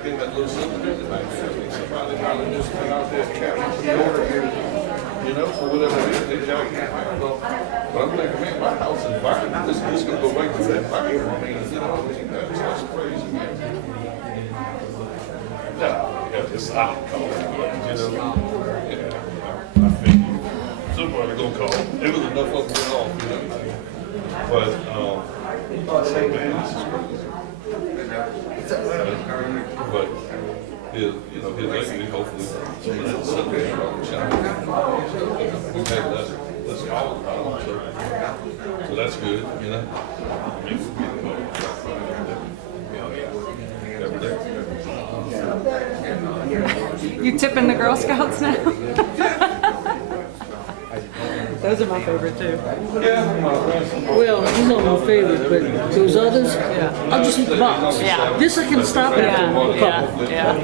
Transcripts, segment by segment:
back in that little subdivision back there. I mean, somebody probably just went out there and captured the order here, you know, for whatever it is, they jacked it. But I'm thinking, man, my house is fire. This gonna go right through that fire. I mean, you know, that's crazy, man. No, yeah, it's out of call, you know. Yeah, I figured somebody gonna call. There was enough of them went off, you know. But, man, this is crazy. But his, you know, his lady, hopefully, some of that stuff is wrong. We've had less calls about him, so that's good, you know. I mean, every day. You tipping the Girl Scouts now? Those are my favorite too. Well, he's not my favorite, but those others, I'll just eat the box. Yeah. This I can stop it after a couple. Yeah.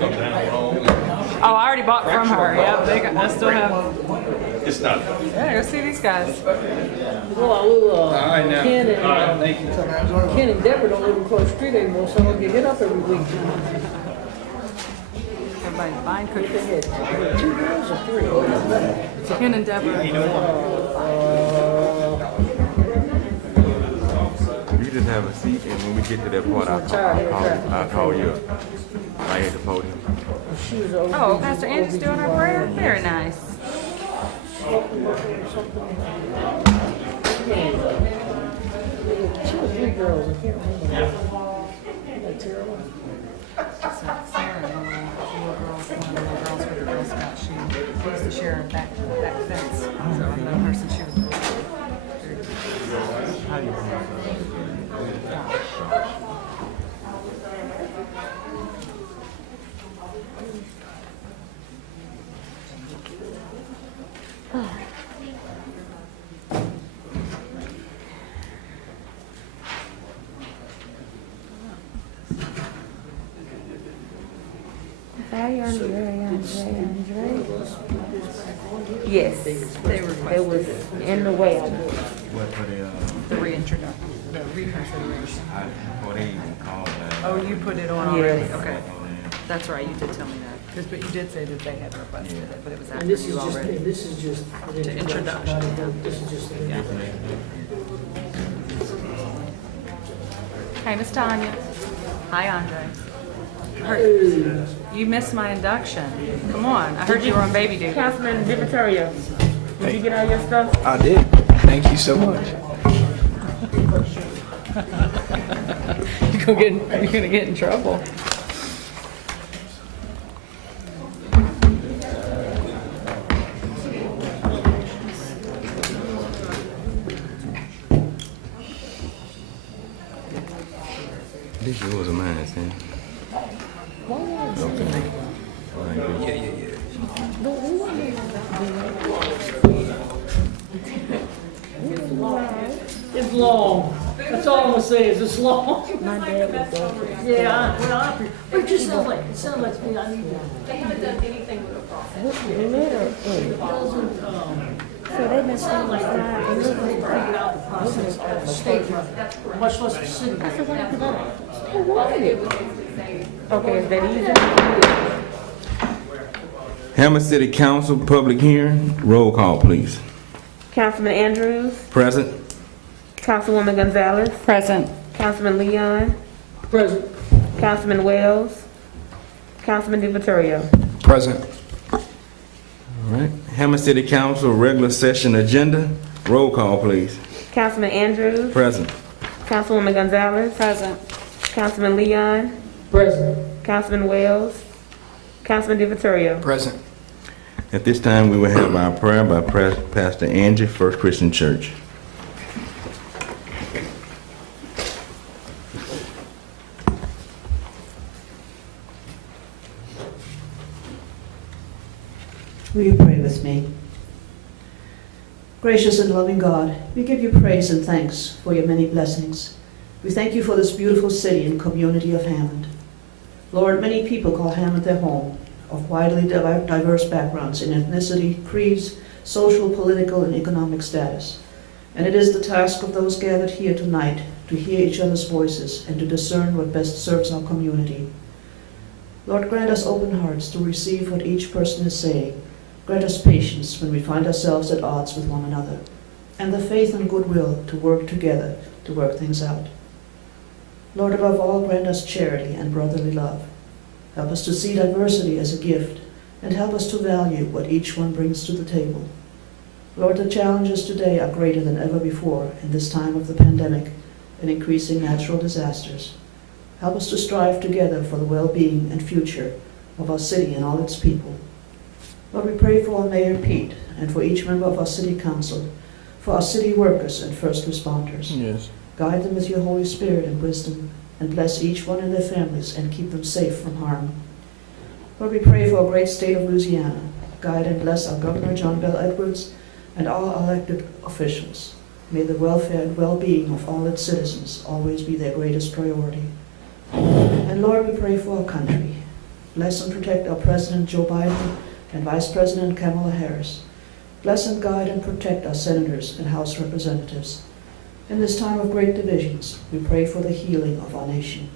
Oh, I already bought from her. Yep, I still have. It's not. Yeah, go see these guys. Well, Ken and Deborah don't live across the street anymore, so I don't get hit up every week. Everybody's buying cookies. They had 2 girls or 3? Ken and Deborah. You just have a seat, and when we get to that part, I'll call you up. Right at the podium. Oh, Pastor Angie's doing her prayer. Very nice. 2 or 3 girls, I can't remember. Isn't that terrible? Sarah, the little girls, one of the little girls for the Girl Scouts, she used to share a back fence. So I've known her since she was little. How do you pronounce Andre. Yes, they was in the way. what for The reintroduction, the reconsideration. before they even called Oh, you put it on already? Yes. Okay. That's right, you did tell me that. But you did say that they had requested it, but it was And after this you is just, already. this is just an introduction, yeah. This is just an introduction. Hey, Miss Tanya. Hi, Andre. You missed my induction. Come on, I heard you were on baby duty. Councilman DiVittorio, did you get all your stuff? I did. Thank you so much. You're gonna get in trouble. This yours or mine, Sam? Okay. It's long. That's all I'm gonna say is it's long. My dad was going. Yeah, but it just sounds like to me, I need to. They haven't done anything with a process. It doesn't, So they been staying like, outside. it doesn't figure out the process at the state level, much less the city. I said, who wanted it? Okay, is that easy? Hammond City Council public hearing. Roll call, please. Councilman Andrews, Present. Councilwoman Gonzalez, Present. Councilman Leon, President. Councilman Wells, Councilman DiVittorio. Present. All right. Hammond City Council regular session agenda. Roll call, please. Councilman Andrews, Present. Councilwoman Gonzalez, Present. Councilman Leon, President. Councilman Wells, Councilman DiVittorio. Present. At this time, we will have our prayer by Pastor Angie, First Christian Church. Will you pray with me? Gracious and loving God, we give you praise and thanks for your many blessings. We thank you for this beautiful city and community of Hammond. Lord, many people call Hammond their home, of widely diverse backgrounds in ethnicity, creeds, social, political, and economic status. And it is the task of those gathered here tonight to hear each other's voices and to discern what best serves our community. Lord, grant us open hearts to receive what each person is saying. Grant us patience when we find ourselves at odds with one another, and the faith and goodwill to work together to work things out. Lord, above all, grant us charity and brotherly love. Help us to see diversity as a gift, and help us to value what each one brings to the table. Lord, the challenges today are greater than ever before in this time of the pandemic and increasing natural disasters. Help us to strive together for the well-being and future of our city and all its people. Lord, we pray for our Mayor Pete and for each member of our City Council, for our city workers and first responders. Yes. Guide them with your Holy Spirit and wisdom, and bless each one and their families and keep them safe from harm. Lord, we pray for our great state of Louisiana. Guide and bless our Governor John Bell Edwards and all elected officials. May the welfare and well-being of all its citizens always be their greatest priority. And Lord, we pray for our country. Bless and protect our President Joe Biden and Vice President Kamala Harris. Bless and guide and protect our senators and House representatives. In this time of great divisions, we pray for the healing of our nation,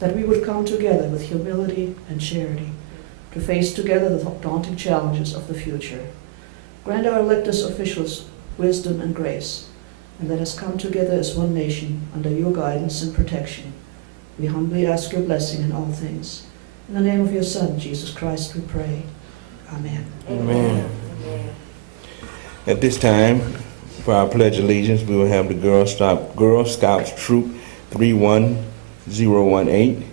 that we would come together with humility and charity to face together the daunting challenges of the future. Grant our elected officials wisdom and grace, and let us come together as one nation under your guidance and protection. We humbly ask your blessing in all things. In the name of your Son, Jesus Christ, we pray. Amen. Amen. At this time, for our Pledge of Allegiance, we will have the Girl Scouts Troop 31018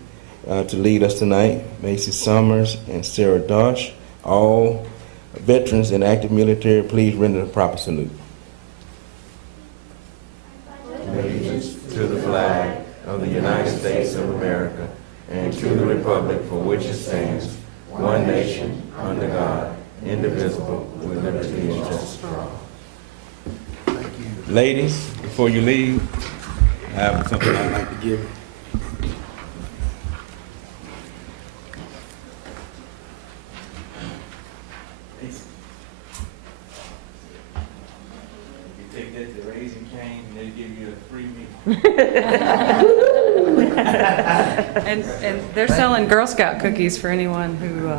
to lead us tonight. Macy Summers and Sarah Dosh. All veterans and active military, please render the proper salute. Allegiance to the flag of the United States of America and to the republic for which it stands, one nation, under God, indivisible, with liberty and justice for all. Ladies, before you leave, I have something I'd like to give you. You take that to Raising Cane and they give you a free meal. And they're selling Girl Scout cookies for anyone who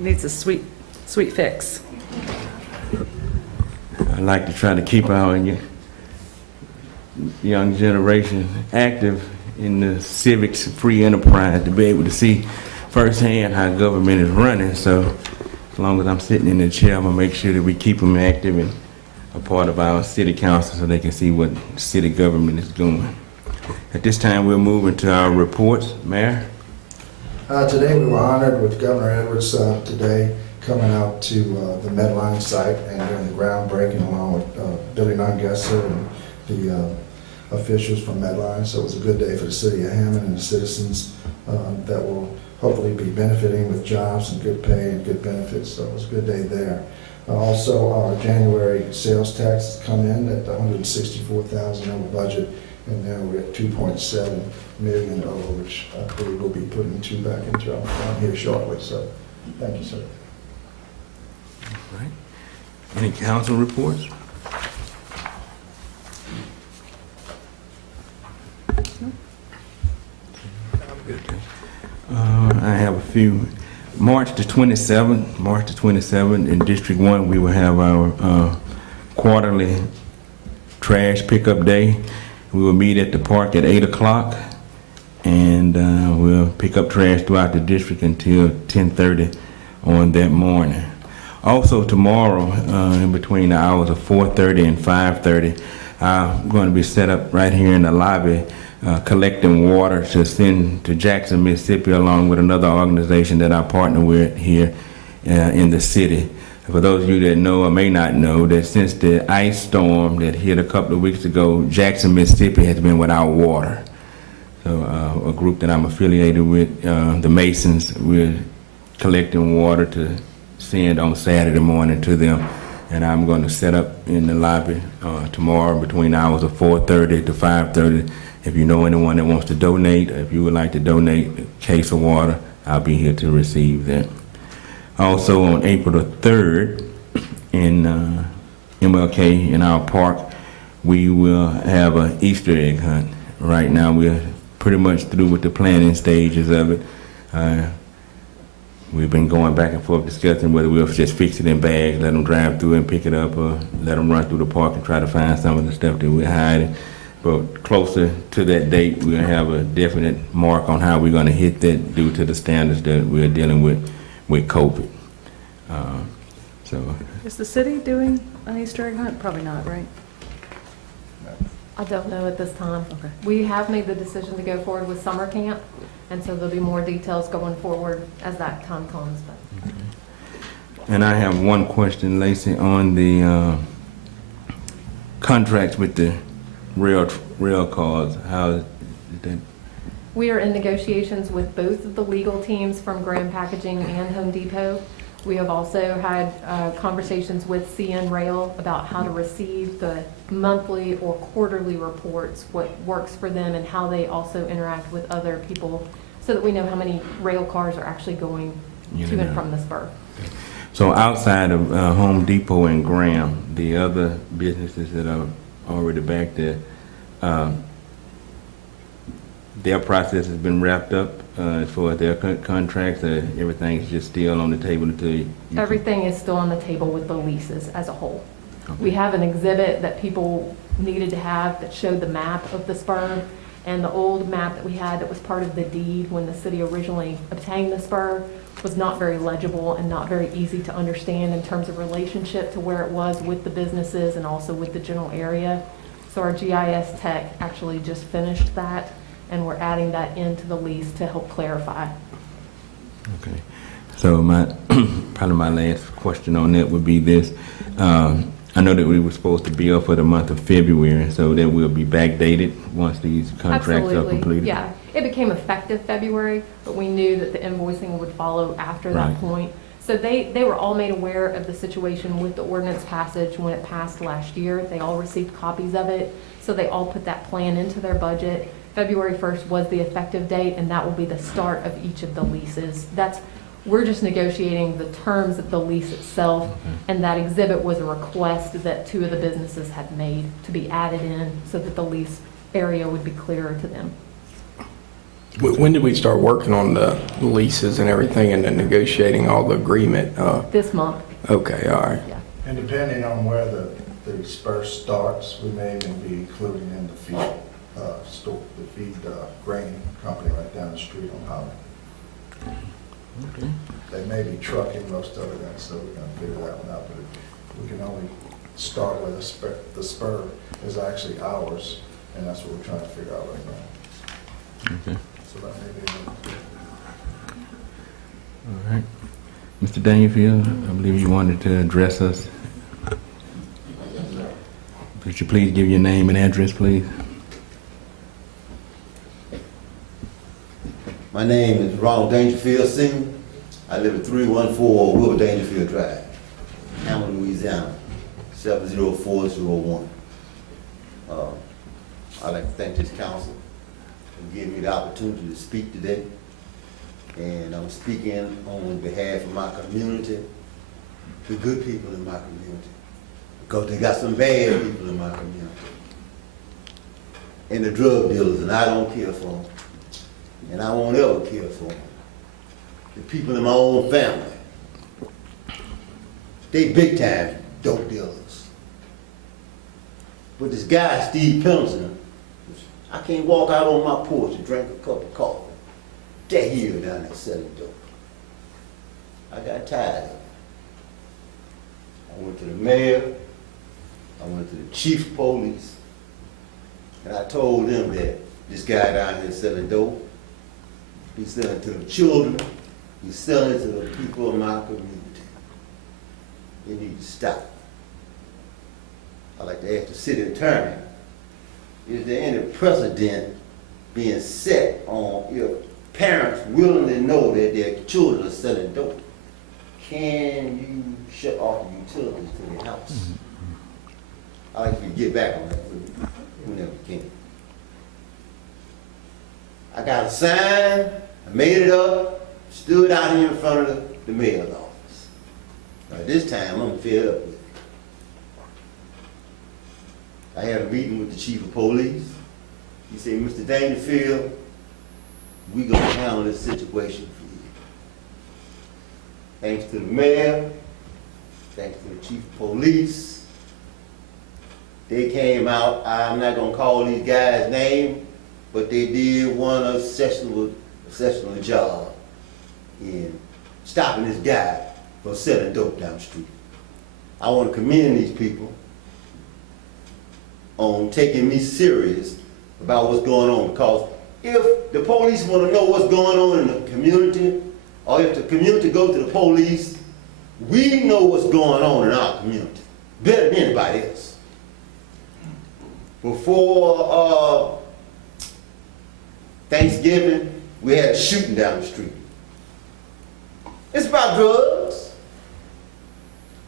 needs a sweet fix. I like to try to keep our young generation active in the civics free enterprise to be able to see firsthand how government is running. So as long as I'm sitting in the chair, I'm going to make sure that we keep them active and a part of our city council so they can see what city government is doing. At this time, we'll move into our reports. Mayor? Today we were honored with Governor Edwards today coming out to the Medline site and doing the groundbreaking along with Billy Nungesser and the officials from Medline. So it was a good day for the city of Hammond and the citizens that will hopefully be benefiting with jobs and good pay and good benefits. So it was a good day there. Also, our January sales tax has come in at $164,000 over budget, and now we're at $2.7 million, which I believe we'll be putting two back into our fund here shortly. So thank you, sir. All right. Any council reports? I have a few. March the 27th in District 1, we will have our quarterly trash pickup day. We will meet at the park at 8 o'clock, and we'll pick up trash throughout the district until 10:30 on that morning. Also tomorrow, in between the hours of 4:30 and 5:30, I'm going to be set up right here in the lobby collecting water to send to Jackson, Mississippi, along with another organization that I partner with here in the city. For those of you that know or may not know, that since the ice storm that hit a couple of weeks ago, Jackson, Mississippi has been without water. So a group that I'm affiliated with, the Masons, we're collecting water to send on Saturday morning to them. And I'm going to set up in the lobby tomorrow between the hours of 4:30 to 5:30. If you know anyone that wants to donate, or if you would like to donate a case of water, I'll be here to receive that. Also on April the 3rd in MLK in our park, we will have an Easter egg hunt. Right now we're pretty much through with the planning stages of it. We've been going back and forth discussing whether we'll just fix it in bags, let them drive through and pick it up, or let them run through the park and try to find some of the stuff that we're hiding. But closer to that date, we'll have a definite mark on how we're going to hit that due to the standards that we're dealing with COVID. So Is the city doing an Easter egg hunt? Probably not, right? I don't know at this time. Okay. We have made the decision to go forward with summer camp, and so there'll be more details going forward as that time comes. But And I have one question, Lacey, on the contracts with the rail cars. How is that? we are in negotiations with both of the legal teams from Graham Packaging and Home Depot. We have also had conversations with CN Rail about how to receive the monthly or quarterly reports, what works for them, and how they also interact with other people, so that we know how many rail cars are actually going to and from the spur. So outside of Home Depot and Graham, the other businesses that are already back there, their process has been wrapped up as far as their contracts. Everything's just still on the table until you Everything is still on the table with the leases as a whole. We have an exhibit that people needed to have that showed the map of the spur, and the old map that we had that was part of the deed when the city originally obtained the spur was not very legible and not very easy to understand in terms of relationship to where it was with the businesses and also with the general area. So our GIS tech actually just finished that, and we're adding that into the lease to help clarify. Okay. So probably my last question on that would be this. I know that we were supposed to bill for the month of February, so that will be backdated once these contracts are completed? Yeah. It became effective February, but we knew that the invoicing would follow after that point. So they were all made aware of the situation with the ordinance passage when it passed last year. They all received copies of it, so they all put that plan into their budget. February 1st was the effective date, and that will be the start of each of the leases. We're just negotiating the terms of the lease itself, and that exhibit was a request that two of the businesses had made to be added in so that the lease area would be clearer to them. When did we start working on the leases and everything and then negotiating all the agreement? This month. Okay, all right. Yeah. And depending on where the spur starts, we may even be including in the feed grain company right down the street on Hammond. Okay. They may be trucking most of it, and so we're gonna figure that one out, but we can only start where the spur is actually ours, and that's what we're trying to figure out right now. Okay. So that may be. All right. Mr. Dangerfield, I believe you wanted to address us. Could you please give your name and address, please? My name is Ronald Dangerfield Sr. I live at 314 Will Dangerfield Drive, Hammond, Louisiana, 70401. I'd like to thank this council for giving me the opportunity to speak today. And I'm speaking on behalf of my community, the good people in my community, because they got some bad people in my community, and the drug dealers, and I don't care for them. And I won't ever care for them. The people in my own family, they big time dope dealers. But this guy, Steve Pendleton, I can't walk out on my porch and drink a cup of coffee. That here down there selling dope. I got tired of it. I went to the mayor, I went to the chief of police, and I told them that this guy down here selling dope, he's selling to the children. He's selling to the people of my community. They need to stop. I'd like to ask the city attorney, is there any precedent being set on if parents willingly know that their children are selling dope? Can you shut off the utilities to their house? I'd like you to get back on that whenever you can. I got a sign, I made it up, stood out here in front of the mayor's office. Now this time I'm fed up with it. I had a meeting with the chief of police. He said, Mr. Dangerfield, we're gonna handle this situation thanks to the mayor, thanks to the chief of police. They came out, I'm not gonna call these guys' names, but they did one exceptional job in stopping this guy from selling dope down the street. I want to commend these people on taking me serious about what's going on, because if the police want to know what's going on in the community, or if the community go to the police, we know what's going on in our community better than anybody else. Before Thanksgiving, we had a shooting down the street. It's about drugs.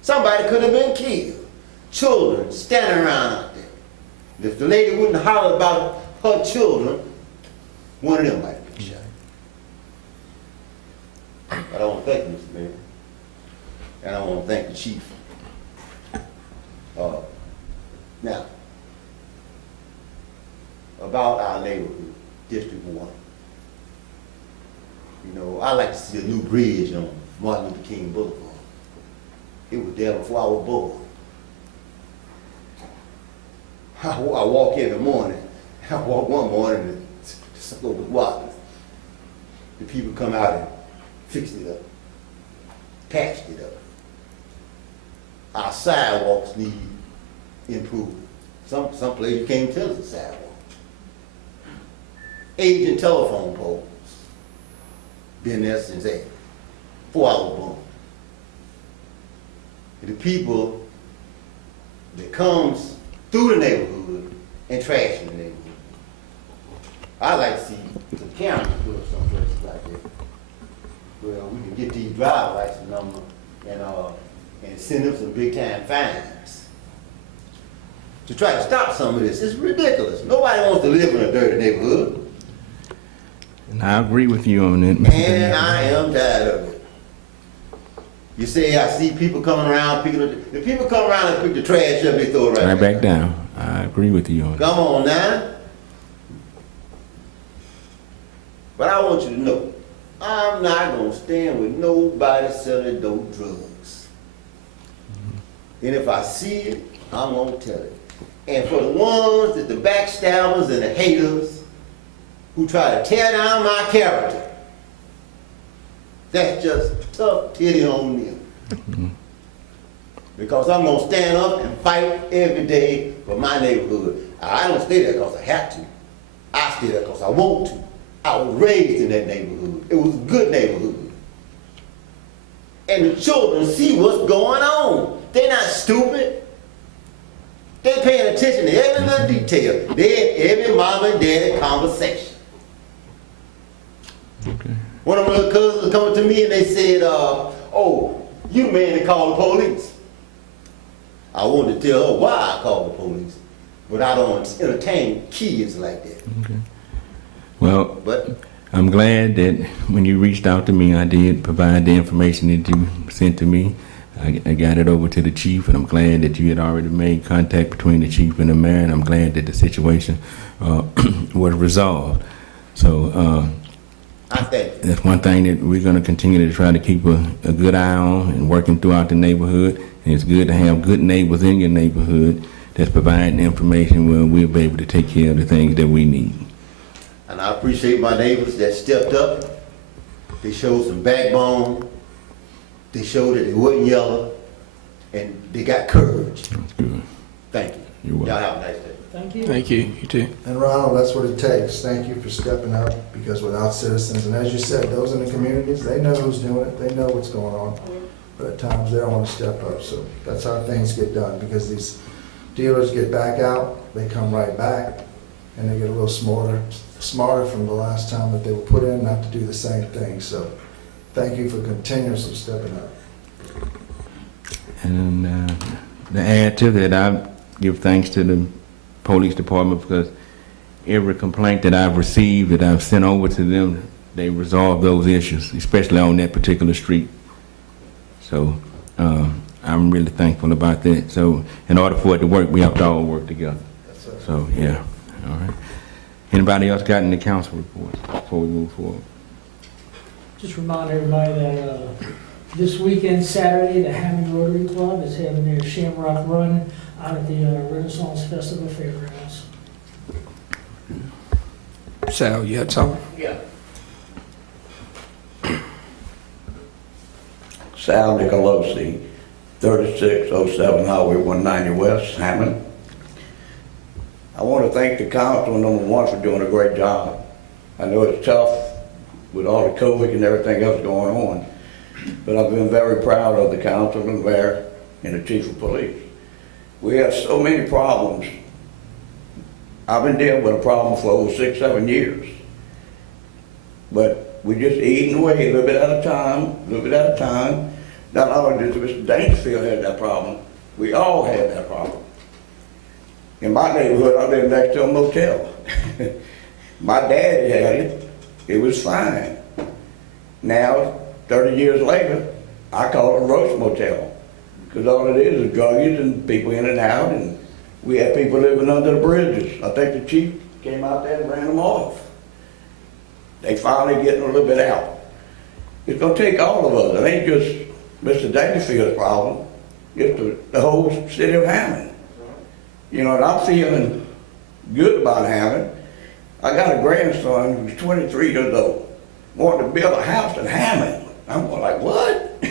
Somebody could have been killed. Children standing around out there. And if the lady wouldn't holler about her children, one of them might have been shot. But I want to thank you, Mr. Mayor. And I want to thank the chief. Now, about our neighborhood, District 1. You know, I like to see a new bridge on Martin Luther King Boulevard. It was there before I was born. I walk in the morning. I walk one morning and just go with water. The people come out and fixed it up, patched it up. Our sidewalks need improvement. Some places you can't tell it's a sidewalk. Aging telephone poles. Been there since before I was born. The people that comes through the neighborhood and trash in the neighborhood. I like to see the county put up some places like that, where we can get these driver license numbers and send them some big time fines to try to stop some of this. It's ridiculous. Nobody wants to live in a dirty neighborhood. And I agree with you on that, Mr. And I am tired of it. You say I see people coming around picking up, the people come around and pick the trash up, they throw it Right back down. I agree with you on that. Come on now. But I want you to know, I'm not going to stand with nobody selling dope drugs. And if I see it, I'm going to tell it. And for the ones that the backstabbers and the haters who try to tear down my character, that's just tough titty on them. Because I'm going to stand up and fight every day for my neighborhood. I don't stay there because I have to. I stay there because I want to. I was raised in that neighborhood. It was a good neighborhood. And the children see what's going on. They're not stupid. They're paying attention to every little detail. They're in every mom and daddy conversation. Okay. One of my little cousins was coming to me and they said, oh, you the man that called the police. I wanted to tell her why I called the police, but I don't entertain kids like that. Okay. Well, I'm glad that when you reached out to me, I did provide the information that you sent to me. I got it over to the chief, and I'm glad that you had already made contact between the chief and the mayor, and I'm glad that the situation was resolved. So that's one thing that we're going to continue to try to keep a good eye on and working throughout the neighborhood. And it's good to have good neighbors in your neighborhood that's providing information where we'll be able to take care of the things that we need. And I appreciate my neighbors that stepped up. They showed some backbone. They showed that they wasn't yellow, and they got courage. That's good. Thank you. You're welcome. Y'all have a nice day. Thank you. Thank you. You too. And Ronald, that's what it takes. Thank you for stepping up, because without citizens, and as you said, those in the communities, they know who's doing it, they know what's going on. But at times they don't want to step up, so that's how things get done, because these dealers get back out, they come right back, and they get a little smarter from the last time that they were put in not to do the same thing. So thank you for continuously stepping up. And to add to that, I give thanks to the police department, because every complaint that I've received, that I've sent over to them, they resolve those issues, especially on that particular street. So I'm really thankful about that. So in order for it to work, we have to all work together. So yeah, all right. Anybody else got any council reports before we move forward? Just remind everybody that This weekend, Saturday, the Hammond Rotary Club is having their Shamrock Run out at the Renaissance Festival Fairgrounds. Sal, you had something? Yeah. Sal Nicolosi, 3607 Highway 190 West, Hammond. I want to thank the council, number one, for doing a great job. I know it's tough with all the COVID and everything else going on, but I've been very proud of the council, the mayor, and the chief of police. We have so many problems. I've been dealing with a problem for over 6, 7 years. But we're just eating away a little bit at a time, a little bit at a time. Not only does Mr. Dangerfield have that problem, we all have that problem. In my neighborhood, I live next to a motel. My daddy had it. It was fine. Now, 30 years later, I call it a roast motel. Because all it is druggies and people in and out, and we have people living under the bridges. I think the chief came out there and ran them off. They finally getting a little bit out. It's gonna take all of us. It ain't just Mr. Dangerfield's problem. It's the whole city of Hammond. You know, and I'm feeling good about Hammond. I got a grandson who's 23 years old, wanting to build a house in Hammond. I'm going like, what?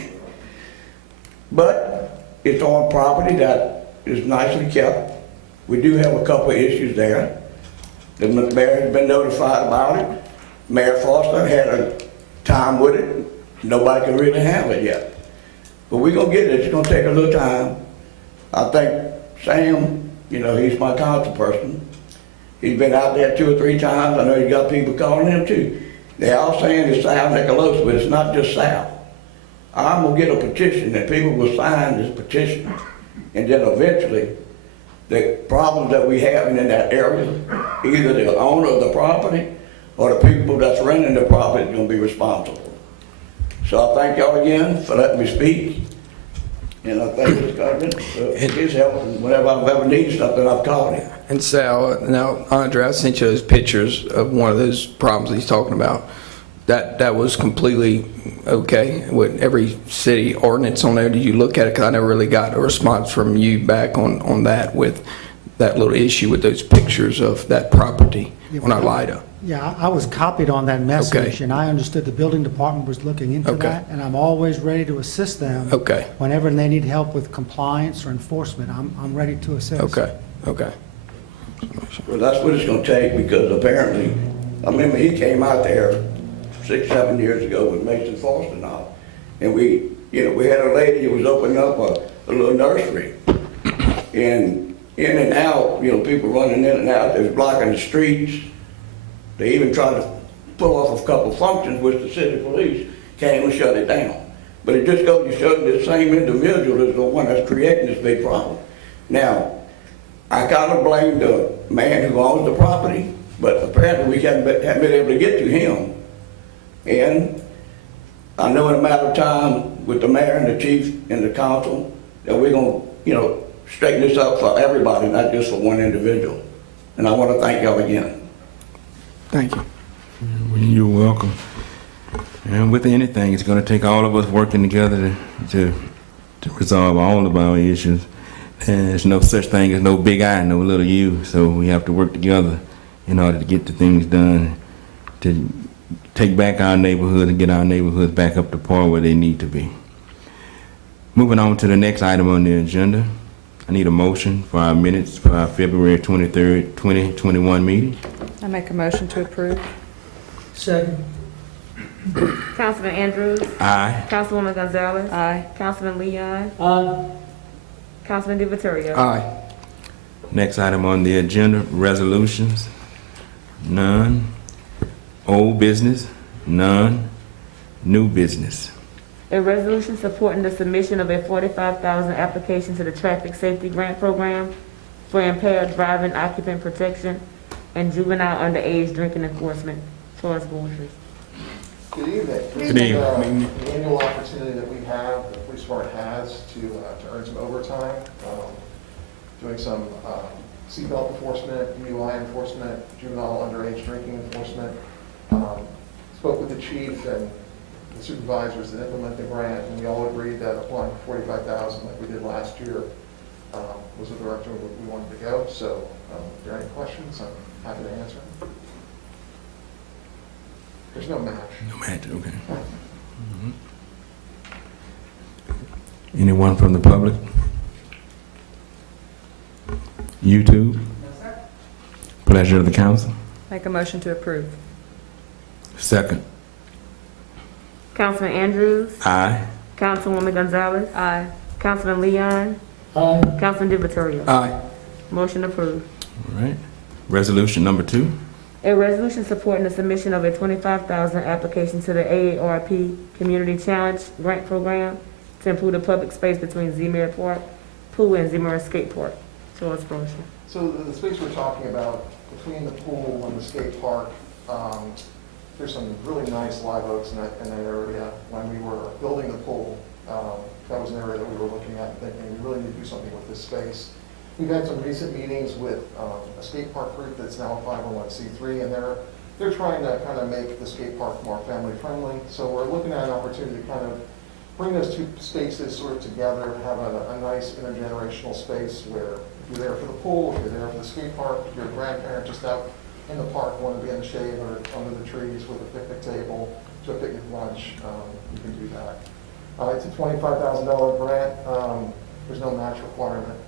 But it's on property that is nicely kept. We do have a couple of issues there. The mayor has been notified about it. Mayor Foster had a time with it. Nobody can really handle it yet. But we're gonna get it. It's gonna take a little time. I think Sam, you know, he's my council person. He's been out there 2 or 3 times. I know he's got people calling him too. They're all saying it's Sal Nicolosi, but it's not just Sal. I'm gonna get a petition and people will sign this petition. And then eventually, the problems that we have in that area, either the owner of the property or the people that's renting the property is gonna be responsible. So I thank y'all again for letting me speak. And I thank this government for his help. And whenever I've ever needed something, I've called him. And Sal, now, Andre, I sent you those pictures of one of those problems that he's talking about. That was completely okay with every city ordinance on there. Did you look at it? Because I never really got a response from you back on that with that little issue with those pictures of that property on Alida. Yeah, I was copied on that message, Okay. and I understood the building department was looking into Okay. that, and I'm always ready to assist them. Okay. Whenever they need help with compliance or enforcement, I'm ready to assist. Okay, okay. Well, that's what it's gonna take, because apparently, I remember he came out there 6, 7 years ago with Mason Foster now. And we had a lady who was opening up a little nursery. And in and out, people running in and out, they was blocking the streets. They even tried to pull off a couple functions, which the city police came and shut it down. But it just goes to show that the same individual is the one that's creating this big problem. Now, I kind of blame the man who owns the property, but apparently we haven't been able to get to him. And I know in a matter of time with the mayor and the chief and the council that we're going to, straighten this up for everybody, not just for one individual. And I want to thank y'all again. Thank you. You're welcome. And with anything, it's going to take all of us working together to resolve all of our issues. And there's no such thing as no big I, no little you. So we have to work together in order to get the things done, to take back our neighborhood and get our neighborhoods back up to par where they need to be. Moving on to the next item on the agenda, I need a motion for our minutes for our February 23rd, 2021 meeting. I make a motion to approve. Second. Councilman Andrews. Aye. Councilwoman Gonzalez. Aye. Councilman Leon. Aye. Councilman DiVittorio. Aye. Next item on the agenda, resolutions. None. Old business. None. New business. A resolution supporting the submission of a 45,000 application to the Traffic Safety Grant Program for impaired driving, occupant protection, and juvenile underage drinking enforcement. Charles Borges. Good evening. Good evening. The annual opportunity that we have, the police department has to earn some overtime, doing some seatbelt enforcement, DUI enforcement, juvenile underage drinking enforcement. Spoke with the chief, and the supervisors that implement the grant, and we all agreed that applying for 45,000 like we did last year was the direction we wanted to go. So if there are any questions, I'm happy to answer. There's no match. No match, okay. Anyone from the public? YouTube? Pleasure of the council. Make a motion to approve. Second. Councilman Andrews, Aye. Councilwoman Gonzalez, Aye. Councilman Leon, Aye. Councilman DiVittorio. Aye. Motion approved. All right. Resolution number 2. A resolution supporting the submission of a 25,000 application to the AARP Community Challenge Grant Program to improve the public space between Zemire Park, Pool, and Zemire Skate Park. George Brocha. So the space we're talking about between the pool and the skate park, there's some really nice live oaks in that area. When we were building the pool, that was an area that we were looking at and thinking we really need to do something with this space. We've had some recent meetings with a skate park group that's now a 501c3, and they're trying to kind of make the skate park more family friendly. So we're looking at an opportunity to kind of bring those two spaces sort of together, have a nice intergenerational space where if you're there for the pool, if you're there for the skate park, if you're a grandparent just out in the park, want to be in the shade or under the trees with a picnic table, to a picnic lunch, you can do that. It's a $25,000 grant. There's no match requirement.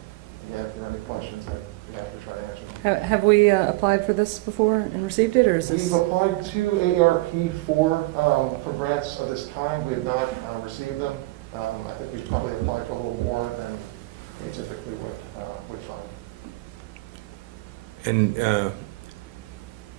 Again, if there are any questions, I'd be happy to try to answer them. Have we applied for this before and received it, or is this? We've applied to AARP for grants of this kind. We have not received them. I think we've probably applied for a little more than we typically would find. And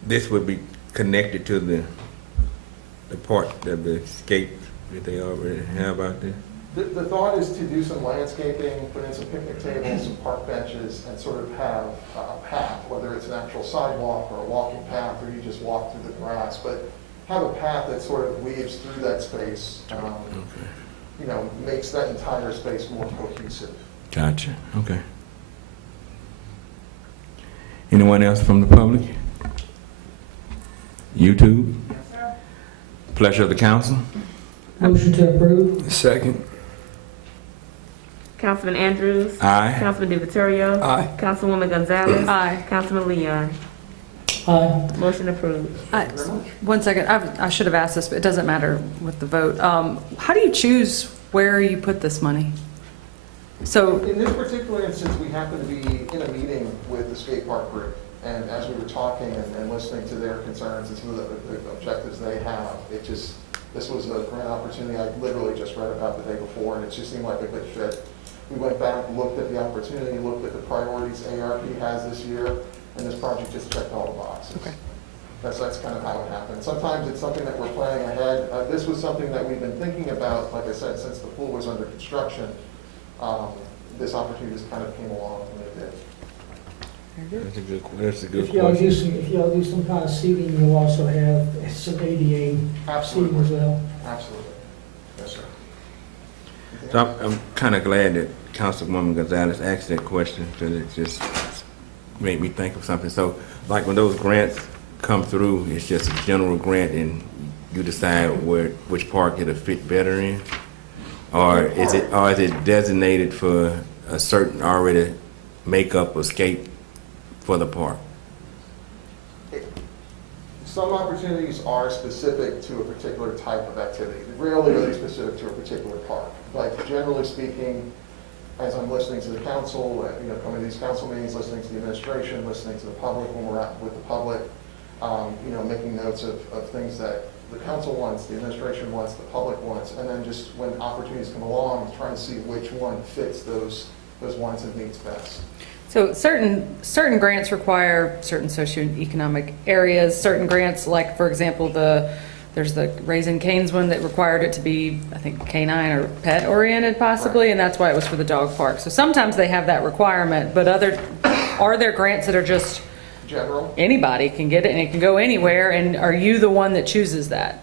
this would be connected to the part of the skate that they already have out there? The thought is to do some landscaping, put in some picnic tables, some park benches, and sort of have a path, whether it's an actual sidewalk or a walking path, or you just walk through the grass, but have a path that sort of weaves through that space, you know, makes that entire space more cohesive. Gotcha. Okay. Anyone else from the public? YouTube? Yes, sir. Pleasure of the council. Motion to approve. Second. Councilman Andrews, Aye. Councilman DiVittorio, Aye. Councilwoman Gonzalez, Aye. Councilman Leon. Aye. Motion approved. One second, I should have asked this, but it doesn't matter with the vote. How do you choose where you put this money? So, In this particular instance, we happen to be in a meeting with the skate park group, and as we were talking and listening to their concerns and some of the objectives they have, this was a grant opportunity I literally just read about the day before, and it just seemed like a good fit. We went back, looked at the opportunity, looked at the priorities AARP has this year, and this project just checked all the boxes. Okay. That's kind of how it happened. Sometimes it's something that we're planning ahead. This was something that we've been thinking about, like I said, since the pool was under construction. This opportunity just kind of came along when it did. That's a good If y'all question. do some kind of seating, you'll also have some ADA seating Absolutely. as well. Absolutely. Yes, sir. So I'm kind of glad that Councilwoman Gonzalez asked that question, because it just made me think of something. So, like when those grants come through, it's just a general grant, and you decide which park it'll fit better in, or is it designated for a certain already makeup or scape for the park? Some opportunities are specific to a particular type of activity. Rarely are they specific to a particular park. But generally speaking, as I'm listening to the council, coming to these council meetings, listening to the administration, listening to the public when we're out with the public, making notes of things that the council wants, the administration wants, the public wants, and then just when opportunities come along, trying to see which one fits those wants and needs best. so certain grants require certain socioeconomic areas. Certain grants, like for example, there's the Raising Cane's one that required it to be, I think, canine or pet oriented possibly, and that's why it was for the dog park. So sometimes they have that requirement, but are there grants that are just General? anybody can get it and it can go anywhere, and are you the one that chooses that?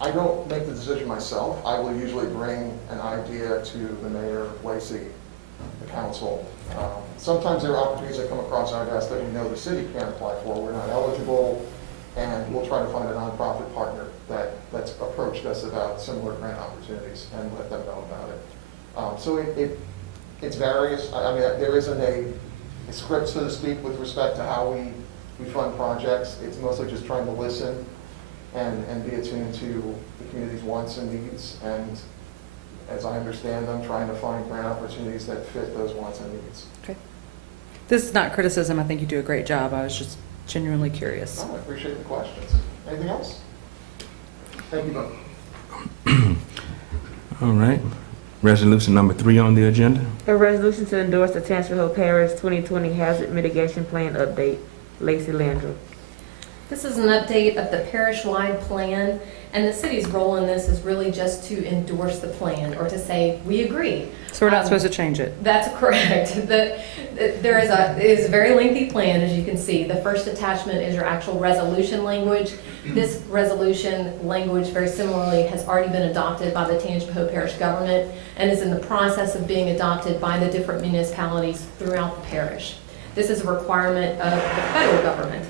I don't make the decision myself. I will usually bring an idea to the mayor, Lacey, the council. Sometimes there are opportunities that come across our desk that we know the city can't apply for. We're not eligible, and and we'll try to find a nonprofit partner that's approached us about similar grant opportunities and let them know about it. So it's various. I mean, there isn't a script, so to speak, with respect to how we fund projects. It's mostly just trying to listen and be attuned to the community's wants and needs, and as I understand them, trying to find grant opportunities that fit those wants and needs. Okay. This is not criticism. I think you do a great job. I was just genuinely curious. Oh, I appreciate the questions. Anything else? Thank you both. All right. Resolution number 3 on the agenda. A resolution to endorse the Tangier Hill Parish 2020 Hazard Mitigation Plan update. Lacey Landrum. This is an update of the parish-wide plan, and the city's role in this is really just to endorse the plan, or to say, we agree. So we're not supposed to change it? That's correct. It is a very lengthy plan, as you can see. The first attachment is your actual resolution language. This resolution language, very similarly, has already been adopted by the Tangipahoa Parish government and is in the process of being adopted by the different municipalities throughout the parish. This is a requirement of the federal government.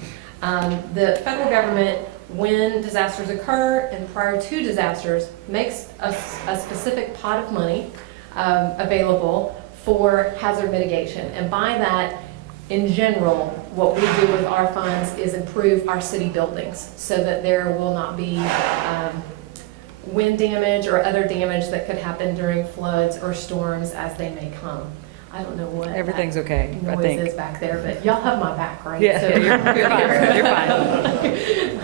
The federal government, when disasters occur and prior to disasters, makes a specific pot of money available for hazard mitigation. And by that, in general, what we do with our funds is improve our city buildings so that there will not be wind damage or other damage that could happen during floods or storms as they may come. I don't know what Everything's okay, I noise think. is back there, but y'all have my back, right? Yeah, So you're fine. You're fine.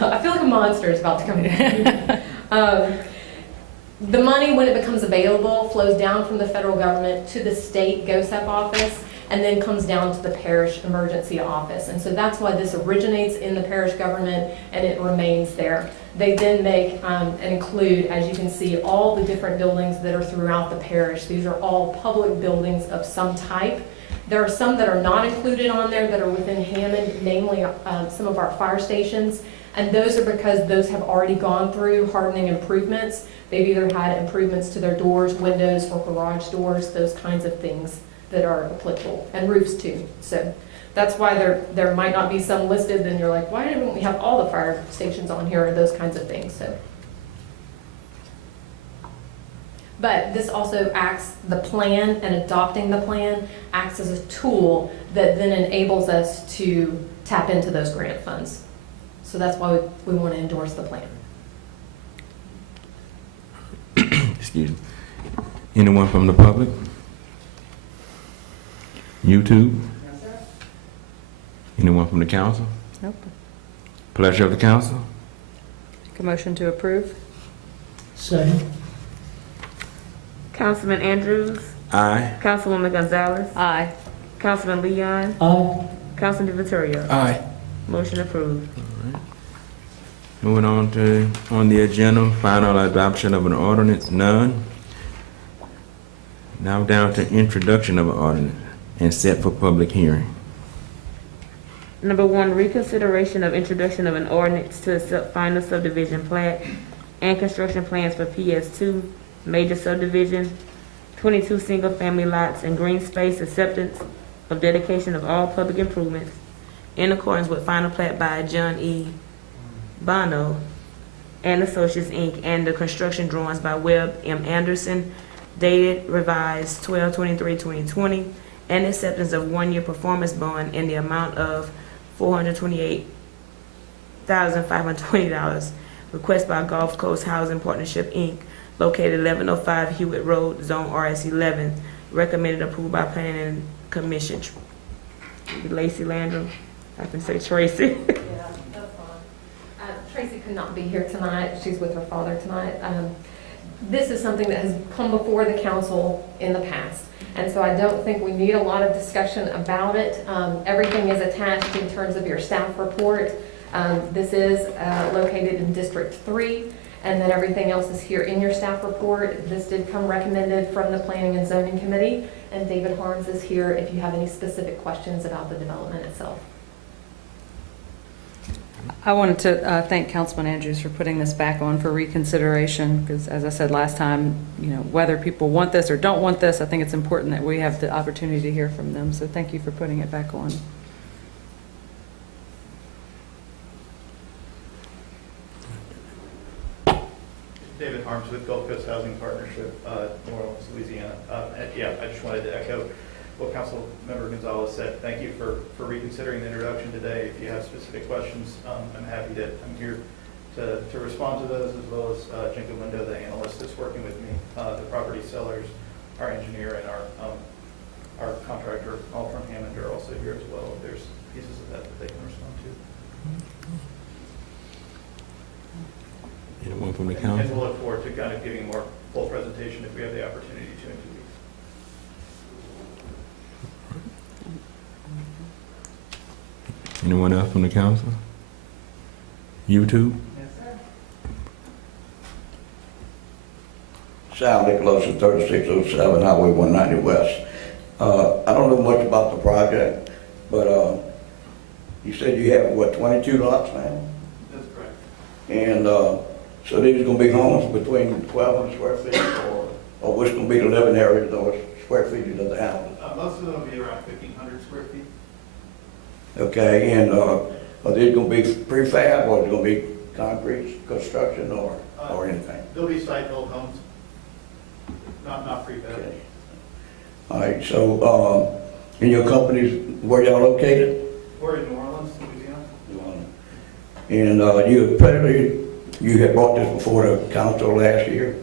I feel like a monster is about to come in. The money, when it becomes available, flows down from the federal government to the state GOSEP office, and then comes down to the parish emergency office. And so that's why this originates in the parish government, and it remains there. They then make and include, as you can see, all the different buildings that are throughout the parish. These are all public buildings of some type. There are some that are not included on there that are within Hammond, namely some of our fire stations. And those are because those have already gone through hardening improvements. They've either had improvements to their doors, windows, or garage doors, those kinds of things that are applicable, and roofs too. So that's why there might not be some listed, then you're like, why didn't we have all the fire stations on here, or those kinds of things. So, but this also acts, the plan and adopting the plan acts as a tool that then enables us to tap into those grant funds. So that's why we want to endorse the plan. Excuse me. Anyone from the public? YouTube? Anyone from the council? Nope. Pleasure of the council? Make a motion to approve? Second. Councilman Andrews. Aye. Councilwoman Gonzalez. Aye. Councilman Leon. Aye. Councilman DiVittorio. Aye. Motion approved. Moving on the agenda, final adoption of an ordinance, none. Now down to introduction of an ordinance and set for public hearing. Number 1, reconsideration of introduction of an ordinance to accept final subdivision plat and construction plans for PS2 major subdivision, 22 single-family lots and green space, acceptance of dedication of all public improvements in accordance with final plat by John E. Bono and Associates, Inc., and the construction drawings by Webb M. Anderson, dated revised 12/23/2020, and acceptance of 1-year performance bond in the amount of $428,520, request by Gulf Coast Housing Partnership, Inc., located 1105 Hewitt Road, Zone RS 11, recommended approval by Planning and Commission. Lacey Landrum, I can say Tracy. Yeah, that's fine. Tracy could not be here tonight. She's with her father tonight. This is something that has come before the council in the past, and so I don't think we need a lot of discussion about it. Everything is attached in terms of your staff report. This is located in District 3, and then everything else is here in your staff report. This did come recommended from the Planning and Zoning Committee, and David Harms is here if you have any specific questions about the development itself. I wanted to thank Councilman Andrews for putting this back on for reconsideration, because as I said last time, whether people want this or don't want this, I think it's important that we have the opportunity to hear from them. So thank you for putting it back on. David Harms with Gulf Coast Housing Partnership, New Orleans, Louisiana. I just wanted to echo what Council Member Gonzalez said. Thank you for reconsidering the introduction today. If you have specific questions, I'm here to respond to those, as well as Jenko Mundo, the analyst that's working with me, the property sellers, our engineer, and our contractor, all from Hammond, are also here as well. If there's pieces of that they can respond to. Anyone from the And council? we'll look forward to kind of giving a more full presentation if we have the opportunity to in 2 weeks. Anyone else from the council? YouTube? Sal Nicholas, 3607 Highway 190 West. I don't know much about the project, but you said you have, what, 22 lots now? That's correct. And so these are going to be homes between 1,200 square feet, or what's going to be the living areas or square feet of the houses? Most of them will be around 1,500 square feet. Okay, and are these going to be prefab, or is it going to be concrete construction, or anything? They'll be site-built homes, not prefab. Okay. All right, so in your companies, where y'all located? We're in New Orleans, Louisiana. And you had brought this before the council last year?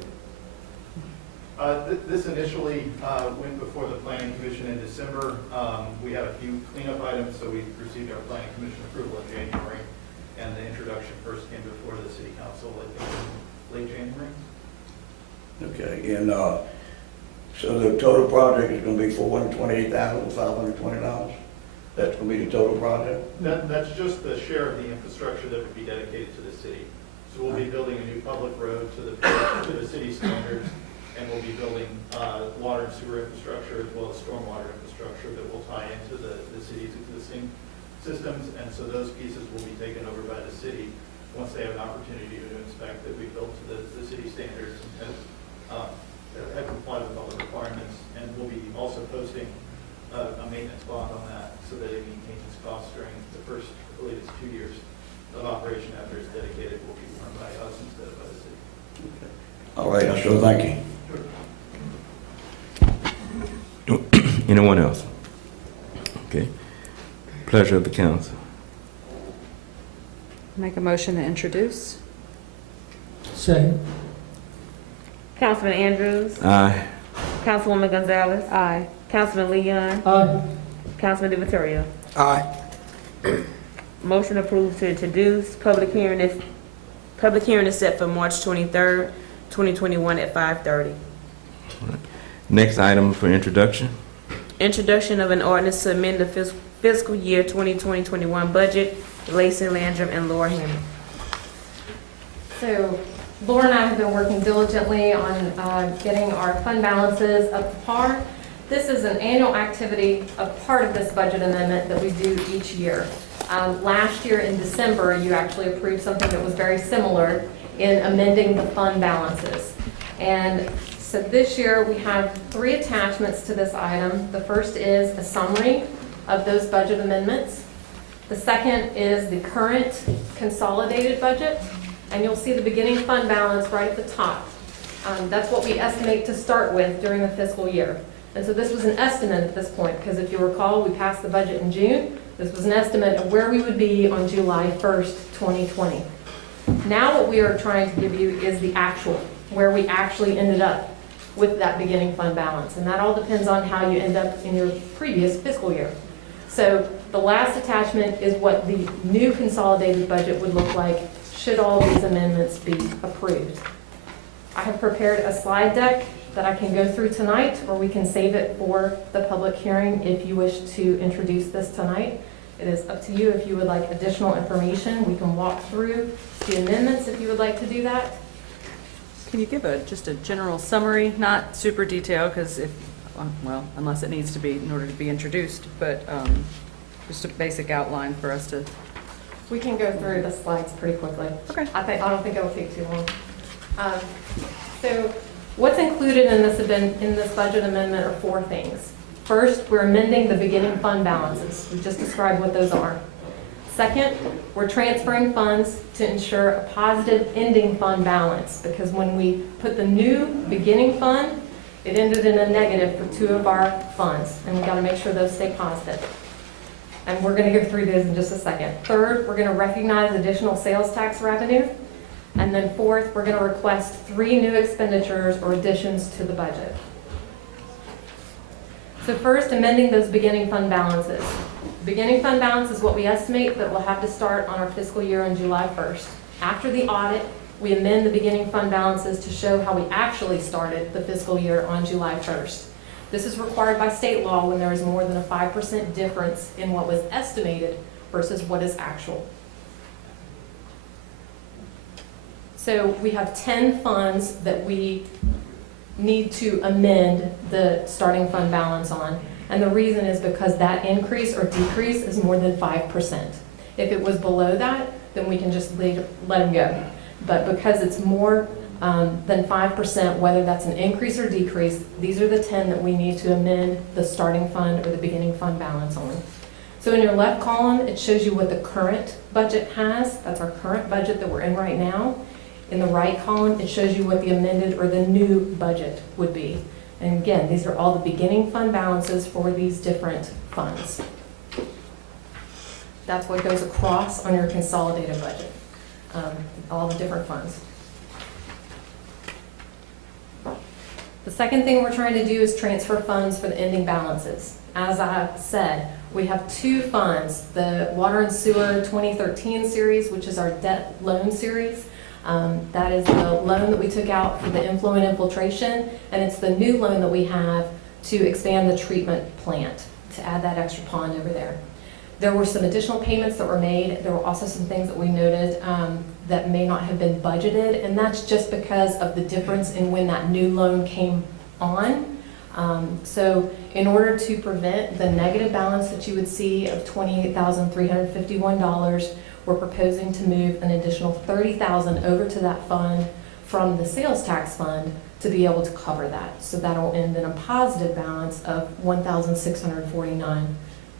This initially went before the Planning Commission in December. We had a few cleanup items, so we received our Planning Commission approval in January, and the introduction first came before the City Council, I think, in late January. Okay, and so the total project is going to be $428,520? That's going to be the total project? That's just the share of the infrastructure that would be dedicated to the city. So we'll be building a new public road to the city standards, and we'll be building water and sewer infrastructure, as well as stormwater infrastructure that will tie into the city's existing systems. And so those pieces will be taken over by the city once they have an opportunity to inspect that we built to the city standards and have complied with all the requirements. And we'll be also posting a maintenance bond on that so that it maintains its costs during the first, I believe it's 2 years of operation after it's dedicated, will be run by us instead of by the city. Okay. All right, I sure thank you. Anyone else? Okay. Pleasure of the council. Make a motion to introduce. Second. Councilman Andrews, Aye. Councilwoman Gonzalez, Aye. Councilman Leon, Aye. Councilman DeViterio. Aye. Motion approved to introduce. Public hearing is set for March 23rd, 2021 at 5:30. Next item for introduction. Introduction of an ordinance to amend the fiscal year 2020-21 budget. Lacey Landrum and Laura Hammond. So Laura and I have been working diligently on getting our fund balances up to par. This is an annual activity, a part of this budget amendment that we do each year. Last year in December, you actually approved something that was very similar in amending the fund balances. And so this year, we have 3 attachments to this item. The first is a summary of those budget amendments. The second is the current consolidated budget, and you'll see the beginning fund balance right at the top. That's what we estimate to start with during the fiscal year. And so this was an estimate at this point, because if you recall, we passed the budget in June. This was an estimate of where we would be on July 1st, 2020. Now what we are trying to give you is the actual, where we actually ended up with that beginning fund balance. And that all depends on how you end up in your previous fiscal year. So the last attachment is what the new consolidated budget would look like should all these amendments be approved. I have prepared a slide deck that I can go through tonight, or we can save it for the public hearing if you wish to introduce this tonight. It is up to you if you would like additional information. We can walk through the amendments if you would like to do that. Can you give just a general summary, not super detailed, because well, unless it needs to be in order to be introduced, but just a basic outline for us to. We can go through the slides pretty quickly. Okay. I don't think it'll take too long. So what's included in this budget amendment are 4 things. First, we're amending the beginning fund balances. We just described what those are. Second, we're transferring funds to ensure a positive ending fund balance, because when we put the new beginning fund, it ended in a negative for 2 of our funds, and we gotta make sure those stay positive. And we're gonna go through those in just a second. Third, we're gonna recognize additional sales tax revenue. And then fourth, we're gonna request 3 new expenditures or additions to the budget. So first, amending those beginning fund balances. Beginning fund balance is what we estimate that we'll have to start on our fiscal year on July 1st. After the audit, we amend the beginning fund balances to show how we actually started the fiscal year on July 1st. This is required by state law when there is more than a 5% difference in what was estimated versus what is actual. So we have 10 funds that we need to amend the starting fund balance on. And the reason is because that increase or decrease is more than 5%. If it was below that, then we can just let them go. But because it's more than 5%, whether that's an increase or decrease, these are the 10 that we need to amend the starting fund or the beginning fund balance on. So in your left column, it shows you what the current budget has. That's our current budget that we're in right now. In the right column, it shows you what the amended or the new budget would be. And again, these are all the beginning fund balances for these different funds. That's what goes across on your consolidated budget, all the different funds. The second thing we're trying to do is transfer funds for the ending balances. As I said, we have 2 funds, the Water and Sewer 2013 series, which is our debt loan series. That is the loan that we took out for the influent infiltration, and it's the new loan that we have to expand the treatment plant, to add that extra pond over there. There were some additional payments that were made. There were also some things that we noted that may not have been budgeted, and that's just because of the difference in when that new loan came on. So in order to prevent the negative balance that you would see of $28,351, we're proposing to move an additional $30,000 over to that fund from the sales tax fund to be able to cover that. So that'll end in a positive balance of $1,649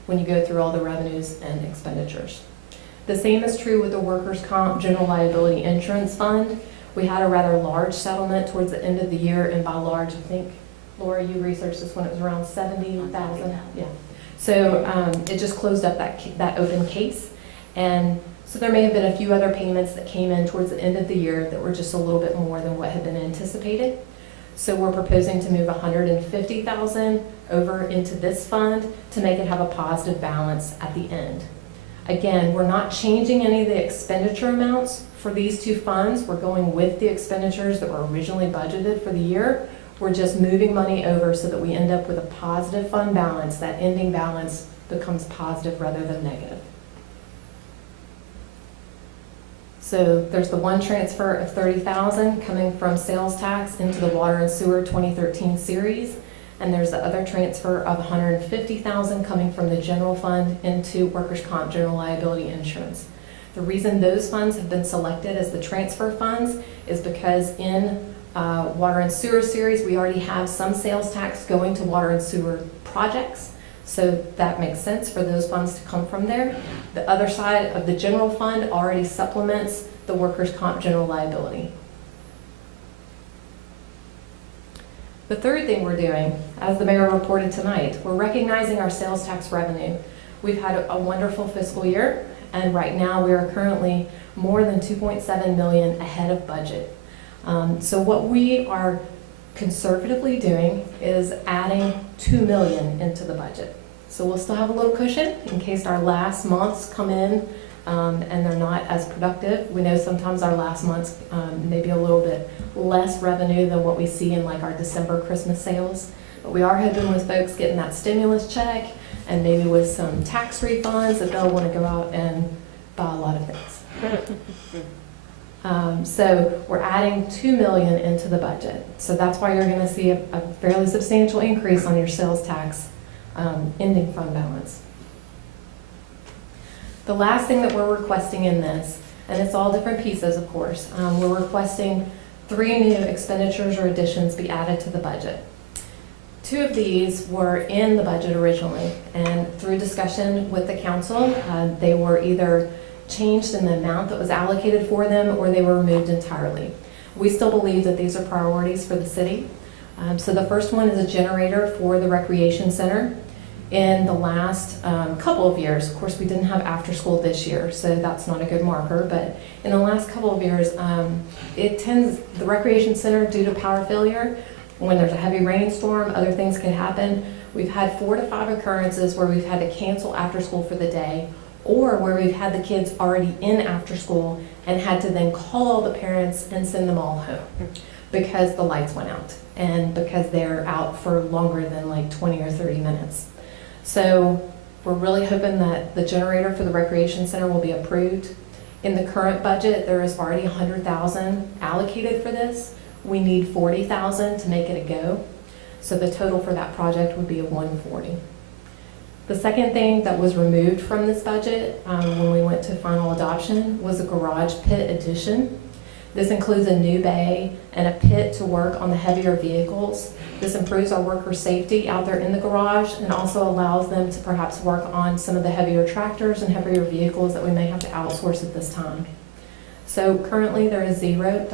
when you go through all the revenues and expenditures. The same is true with the workers' comp general liability insurance fund. We had a rather large settlement towards the end of the year, and by large, I think, Laura, you researched this one, it was around 70,000. Yeah. So it just closed up that open case. And so there may have been a few other payments that came in towards the end of the year that were just a little bit more than what had been anticipated. So we're proposing to move $150,000 over into this fund to make it have a positive balance at the end. Again, we're not changing any of the expenditure amounts for these 2 funds. We're going with the expenditures that were originally budgeted for the year. We're just moving money over so that we end up with a positive fund balance. That ending balance becomes positive rather than negative. So there's the one transfer of $30,000 coming from sales tax into the Water and Sewer 2013 series, and there's the other transfer of $150,000 coming from the general fund into workers' comp general liability insurance. The reason those funds have been selected as the transfer funds is because in Water and Sewer series, we already have some sales tax going to water and sewer projects. So that makes sense for those funds to come from there. The other side of the general fund already supplements the workers' comp general liability. The third thing we're doing, as the mayor reported tonight, we're recognizing our sales tax revenue. We've had a wonderful fiscal year, and right now we are currently more than $2.7 million ahead of budget. So what we are conservatively doing is adding $2 million into the budget. So we'll still have a little cushion in case our last months come in and they're not as productive. We know sometimes our last months may be a little bit less revenue than what we see in like our December Christmas sales. But we are hoping with folks getting that stimulus check and maybe with some tax refunds that they'll want to go out and buy a lot of things. So we're adding $2 million into the budget. So that's why you're going to see a fairly substantial increase on your sales tax ending fund balance. The last thing that we're requesting in this, and it's all different pieces, of course, we're requesting 3 new expenditures or additions be added to the budget. Two of these were in the budget originally, and through discussion with the council, they were either changed in the amount that was allocated for them or they were removed entirely. We still believe that these are priorities for the city. So the first one is a generator for the recreation center. In the last couple of years, of course, we didn't have after school this year, so that's not a good marker, but in the last couple of years, the recreation center, due to power failure, when there's a heavy rainstorm, other things can happen. We've had 4 to 5 occurrences where we've had to cancel after school for the day, or where we've had the kids already in after school and had to then call all the parents and send them all home because the lights went out and because they're out for longer than like 20 or 30 minutes. So we're really hoping that the generator for the recreation center will be approved. In the current budget, there is already $100,000 allocated for this. We need $40,000 to make it a go. So the total for that project would be a $140,000. The second thing that was removed from this budget when we went to final adoption was a garage pit addition. This includes a new bay and a pit to work on the heavier vehicles. This improves our workers' safety out there in the garage and also allows them to perhaps work on some of the heavier tractors and heavier vehicles that we may have to outsource at this time. So currently there is $0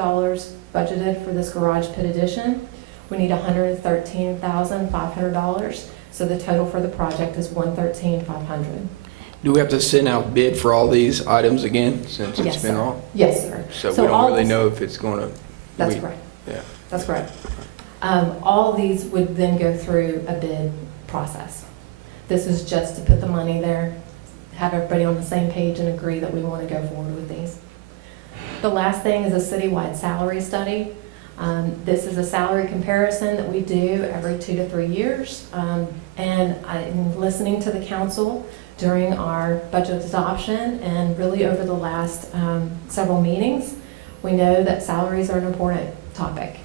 budgeted for this garage pit addition. We need $113,500. So the total for the project is $113,500. Do we have to send out bid for all these items again, since it's Yes, been sir. on? Yes, sir. So we don't really know if it's going to... That's correct. Yeah. That's correct. All these would then go through a bid process. This is just to put the money there, have everybody on the same page and agree that we want to go forward with these. The last thing is a citywide salary study. This is a salary comparison that we do every 2 to 3 years. And I'm listening to the council during our budget adoption and really over the last several meetings. We know that salaries are an important topic.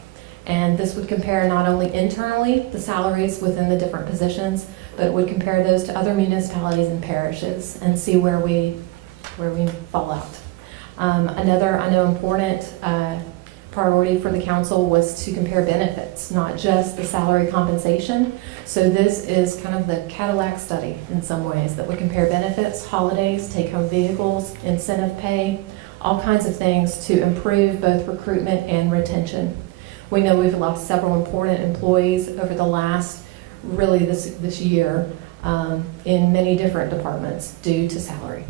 And this would compare not only internally the salaries within the different positions, but it would compare those to other municipalities and parishes and see where we fall out. Another, I know, important priority for the council was to compare benefits, not just the salary compensation. So this is kind of the Cadillac study in some ways that would compare benefits, holidays, take-home vehicles, incentive pay, all kinds of things to improve both recruitment and retention. We know we've lost several important employees over the last, really this year, in many different departments due to salary.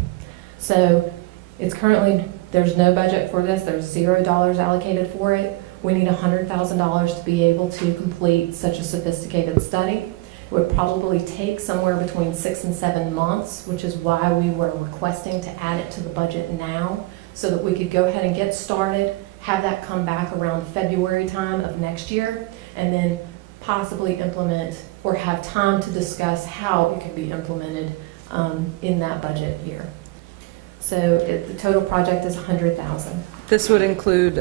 So it's currently, there's no budget for this, there's $0 allocated for it. We need $100,000 to be able to complete such a sophisticated study. It would probably take somewhere between 6 and 7 months, which is why we were requesting to add it to the budget now, so that we could go ahead and get started, have that come back around February time of next year, and then possibly implement or have time to discuss how it could be implemented in that budget year. So the total project is $100,000. This would include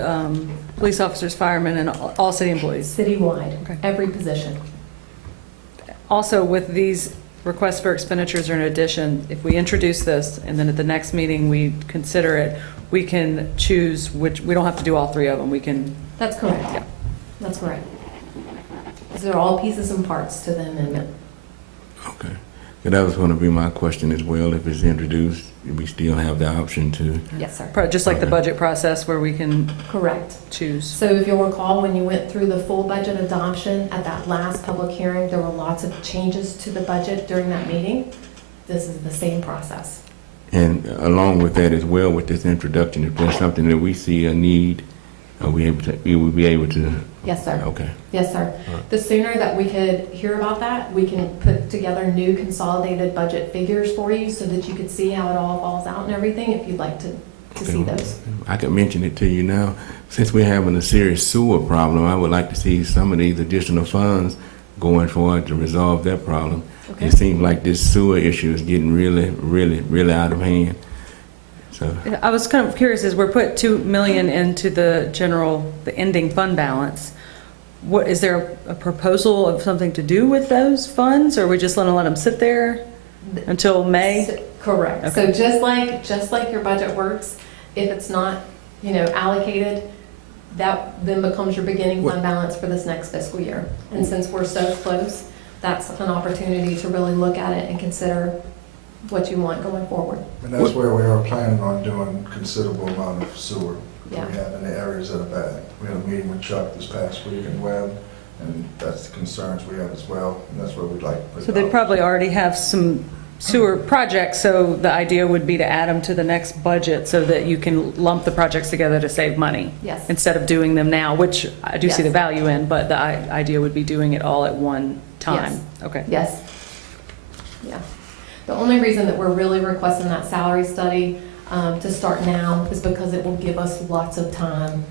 police officers, firemen, and all city employees? Citywide, Okay. every position. Also, with these requests for expenditures or in addition, if we introduce this and then at the next meeting we consider it, we can choose which, we don't have to do all 3 of them, we can... That's correct. Yeah. That's correct. These are all pieces and parts to the amendment. Okay. But that was going to be my question as well. If it's introduced, we still have the option to... Yes, sir. Just like the Okay. budget process where we can Correct. choose. So if you'll recall, when you went through the full budget adoption at that last public hearing, there were lots of changes to the budget during that meeting. This is the same process. And along with that as well, with this introduction, if there's something that we see a need, we will be able to... Yes, sir. Okay. Yes, sir. All right. The sooner that we could hear about that, we can put together new consolidated budget figures for you so that you could see how it all falls out and everything, if you'd like to see those. I can mention it to you now. Since we're having a serious sewer problem, I would like to see some of these additional funds going forward to resolve that problem. Okay. It seems like this sewer issue is getting really out of hand. So I was kind of curious, as we're put $2 million into the ending fund balance, what, is there a proposal of something to do with those funds, or are we just going to let them sit there until May? Correct. Okay. So just like your budget works, if it's not, allocated, that then becomes your beginning fund balance for this next fiscal year. And since we're so close, that's an opportunity to really look at it and consider what you want going forward. And that's where we are planning on doing considerable amount of sewer. Yeah. We have in the areas that are bad. We had a meeting with Chuck this past week in Webb, and that's the concerns we have as well, and that's where we'd like to put So they dollars. probably already have some sewer projects, so the idea would be to add them to the next budget so that you can lump the projects together to save money. Yes. Instead of doing them now, which I do see the Yes. value in, but the idea would be doing it all at one time. Yes. Okay. Yes. Yeah. The only reason that we're really requesting that salary study to start now is because it will give us lots of time,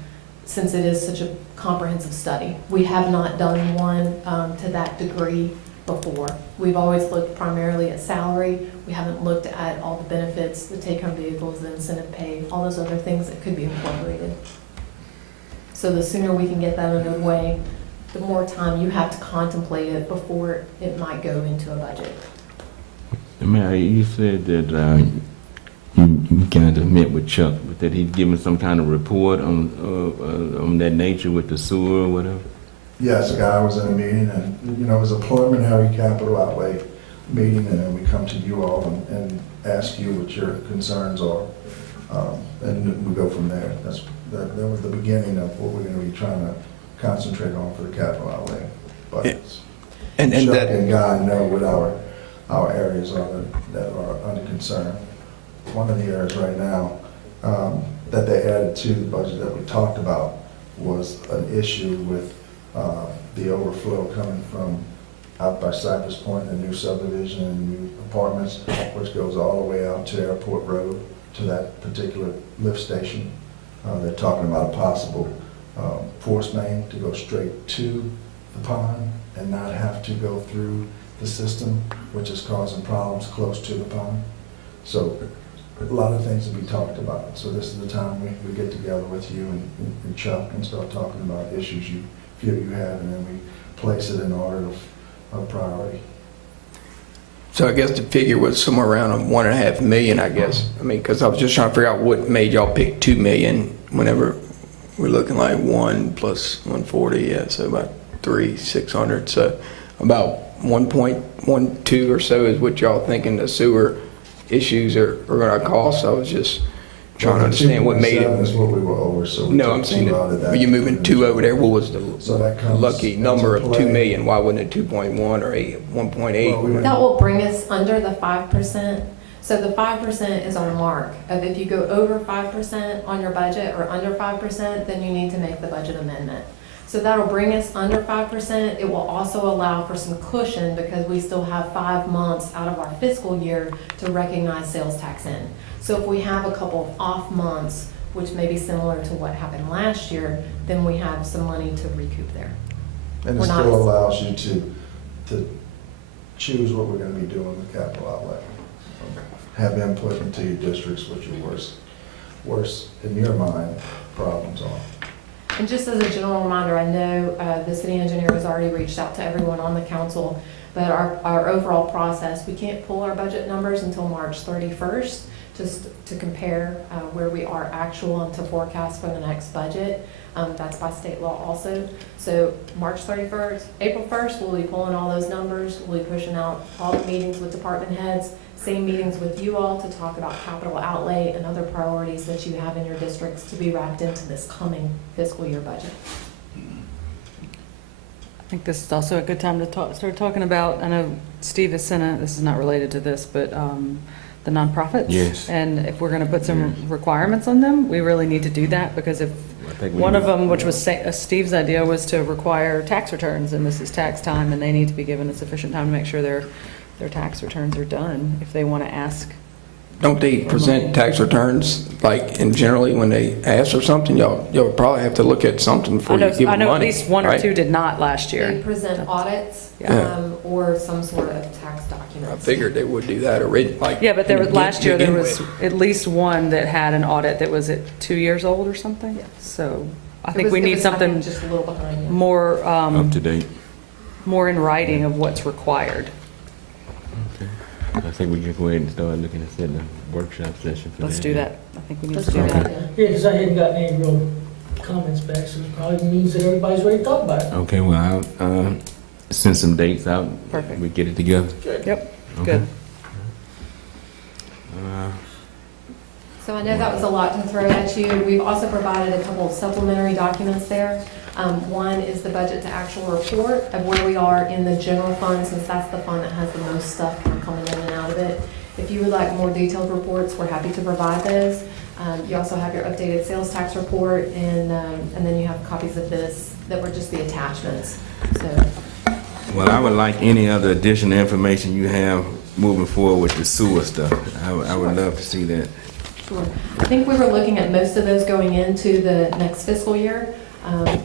since it is such a comprehensive study. We have not done one to that degree before. We've always looked primarily at salary. We haven't looked at all the benefits, the take-home vehicles, the incentive pay, all those other things that could be incorporated. So the sooner we can get that underway, the more time you have to contemplate it before it might go into a budget. Mayor, you said that you kind of met with Chuck, but that he'd given some kind of report on that nature with the sewer or whatever? Yes, a guy was in a meeting, and, you know, it was a preliminary capital outlay meeting, and then we come to you all and ask you what your concerns are, and we go from there. That was the beginning of what we're gonna be trying to concentrate on for the capital outlay budgets. And Chuck that, and Guy know what our areas are that are under concern. One of the areas right now that they added to the budget that we talked about was an issue with the overflow coming from out by Cypress Point, the new subdivision and new apartments, which goes all the way out to Airport Road, to that particular lift station. They're talking about a possible force main to go straight to the pond and not have to go through the system, which is causing problems close to the pond. So a lot of things to be talked about. So this is the time we get together with you and Chuck and start talking about issues you feel you have, and then we place it in order of priority. so I guess the figure was somewhere around $1.5 million, I guess. I mean, because I was just trying to figure out what made y'all pick $2 million whenever we're looking like 1 plus 140, yeah, so about 3,600. So about 1.12 or so is what y'all thinking the sewer issues are going to cost. I was just trying to understand what made it. 2.7 is what we were over, so we No, took I'm saying 2 out of that. you're moving 2 over there. What was the So that comes lucky number of into 2 play. million? Why wasn't it 2.1 or 1.8? Well, we were- That will bring us under the 5%. So the 5% is our mark of if you go over 5% on your budget or under 5%, then you need to make the budget amendment. So that'll bring us under 5%. It will also allow for some cushion because we still have 5 months out of our fiscal year to recognize sales tax in. So if we have a couple of off months, which may be similar to what happened last year, then we have some money to recoup there. And it We're not- still allows you to choose what we're gonna be doing with capital outlay. Have input into your districts, what your worst, in your mind, problems are. And just as a general reminder, I know the city engineer has already reached out to everyone on the council, but our overall process, we can't pull our budget numbers until March 31st, just to compare where we are actual and to forecast for the next budget. That's by state law also. So March 31st, April 1st, we'll be pulling all those numbers. We'll be pushing out all the meetings with department heads, same meetings with you all to talk about capital outlay and other priorities that you have in your districts to be wrapped into this coming fiscal year budget. I think this is also a good time to start talking about, I know Steve has sent this is not related to this, but the nonprofits. Yes. And if we're going to put some requirements on them, we really need to do that, because if one of them, which was Steve's idea, was to require tax returns, and this is tax time, and they need to be given a sufficient time to make sure their tax returns are done if they want to ask. Don't they present tax returns, like, and generally when they ask for something, y'all probably have to look at something before you give them money, I know at least one or right? two did not last year. They present audits Yeah. or some sort of tax I documents. figured they would do that already, like. Yeah, but there was, last year, there begin was with. at least one that had an audit that was at 2 years old or something. Yeah. So I It think was- we it need was, I think, something just a little behind you. more, Up to date. more in writing of what's required. Okay. I think we can go ahead and start looking at setting a workshop session for that. Let's do that. I think we need Let's to do do that. that. yeah. Yeah, because I hadn't gotten any real comments back, so it probably means that everybody's ready to talk about it. Okay, well, send some dates out. Perfect. We get it together. Yep, Okay. good. So I know that was a lot to throw at you. We've also provided a couple of supplementary documents there. One is the budget to actual report of where we are in the general fund, since that's the fund that has the most stuff coming in and out of it. If you would like more detailed reports, we're happy to provide those. You also have your updated sales tax report, and then you have copies of this that were just the attachments. So, Well, I would like any other additional information you have moving forward with the sewer stuff. I would love to see that. sure. I think we were looking at most of those going into the next fiscal year.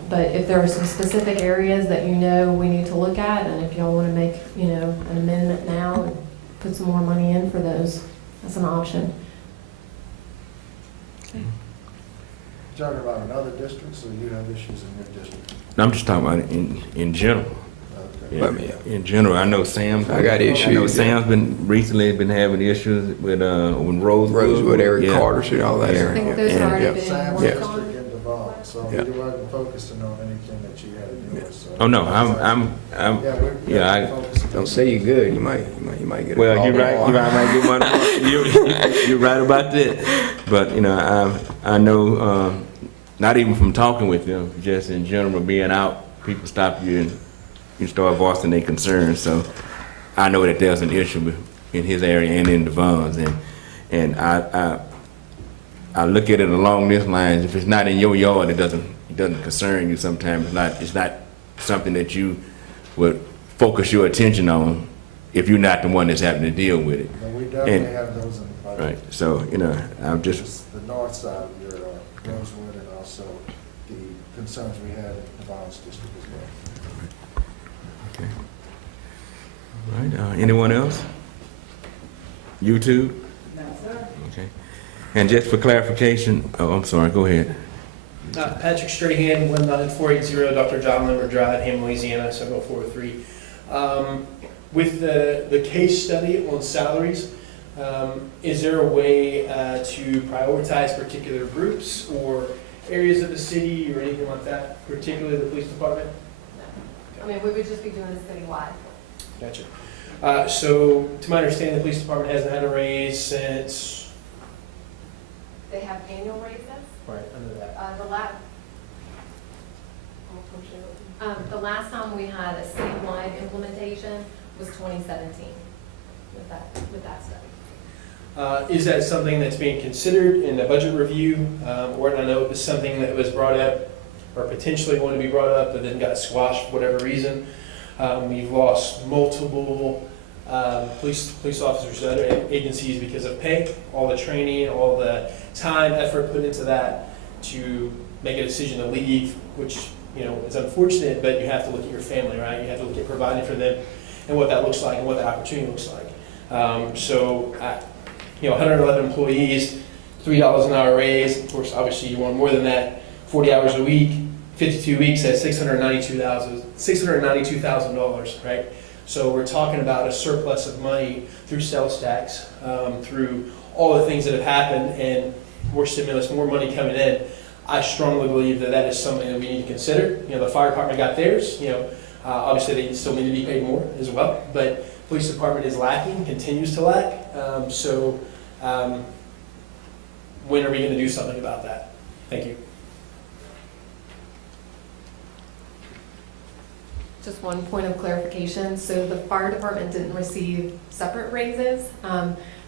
But if there are some specific areas that you know we need to look at, and if y'all want to make, you know, an amendment now and put some more money in for those, that's an option. Talking about in other districts, or you have issues in your district? I'm just talking about it in general. Okay. Yeah, in general, I know Sam's. I got issues, I know yeah. Sam's recently been having issues with Rosewood. Eric Yeah. Carter, and all that Yeah. I area. think those Yeah. have already Yeah. been Sam's worked district on. and Devon, so Yeah. you wasn't focusing on anything that you had to do with, so. Oh no, I'm Yeah, we're yeah, focusing. Don't say you good, you might get a well, call you're right. tomorrow. You might get one. You're right about that. But you know, I know not even from talking with them, just in general being out, people stop you and you start voicing their concerns. So I know that there's an issue in his area and in Devon's, and I look at it along this line. If it's not in your yard, it doesn't concern you. Sometimes it's not something that you would focus your attention on if you're not the one that's having to deal with it. But we definitely And- have those in the budget. Right. So you know, I'm just Just the north side of your Rosewood, and also the concerns we had in Devon's district as well. okay. All right. Anyone else? YouTube? No, sir. Okay. And just for clarification, oh, I'm sorry. Go ahead. Patrick Strahan, 19480 Dr. John Limber Drive, Hammond, Louisiana, 70403. With the case study on salaries, is there a way to prioritize particular groups or areas of the city or anything like that, particularly the police department? I mean, we would just be doing this citywide. Gotcha. So, to my understanding, the police department hasn't had a raise since. They have annual raises. Right, under that. The last time we had a citywide implementation was 2017 with that study. Is that something that's being considered in the budget review? Or I know it was something that was brought up or potentially going to be brought up but then got squashed for whatever reason. We've lost multiple police officers to other agencies because of pay, all the training, all the time, effort put into that to make a decision to leave, which, you know, is unfortunate, but you have to look at your family, right? You have to look at providing for them and what that looks like and what the opportunity looks like. You know, 111 employees, $3 an hour raise. Of course, obviously you want more than that. 40 hours a week, 52 weeks, that's $692,000, right? So we're talking about a surplus of money through sales tax, through all the things that have happened, and more stimulus, more money coming in. I strongly believe that that is something that we need to consider. You know, the fire department got theirs. You know, obviously they still need to be paid more as well, but police department is lacking, continues to lack. When are we going to do something about that? Thank you. Just one point of clarification. So the fire department didn't receive separate raises.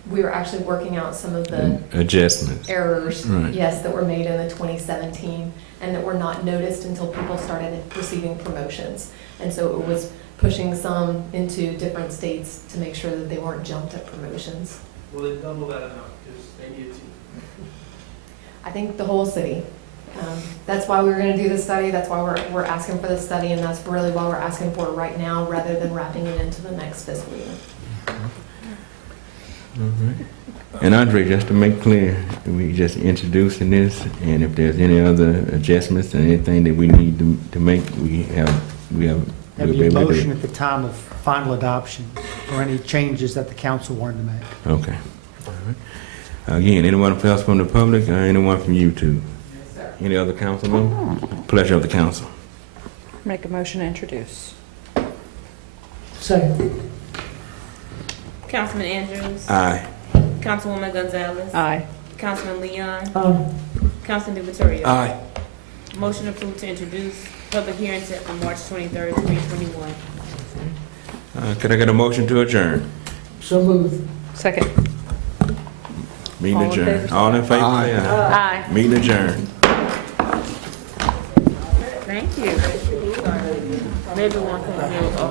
We were actually working out some of the Adjustments. errors, Right. yes, that were made in the 2017 and that were not noticed until people started receiving promotions. And so it was pushing some into different states to make sure that they weren't jumped at promotions. Will it double that amount? Because they need it to. I think the whole city. That's why we were going to do this study. That's why we're asking for this study, and that's really why we're asking for it right now rather than wrapping it into the next fiscal year. All right. And Andre, just to make clear, we just introducing this, and if there's any other adjustments or anything that we need to make, Have we'll be your able to do motion it. at the time of final adoption or any changes that the council wanted to make. Okay. All right. Again, anyone else from the public or anyone from YouTube? Yes, sir. Any other councilman? Pleasure of the council. Make a motion to introduce. Second. Councilman Andrews. Aye. Councilwoman Gonzalez. Aye. Councilman Leon. Aye. Councilman Vittorio. Aye. Motion approved to introduce, public hearing set for March 23rd, 2021. Could I get a motion to adjourn? So moved. Second. Meeting All in adjourned. favor? All in favor, say aye. Aye. Meeting adjourned. Thank you. Maybe one can do a whole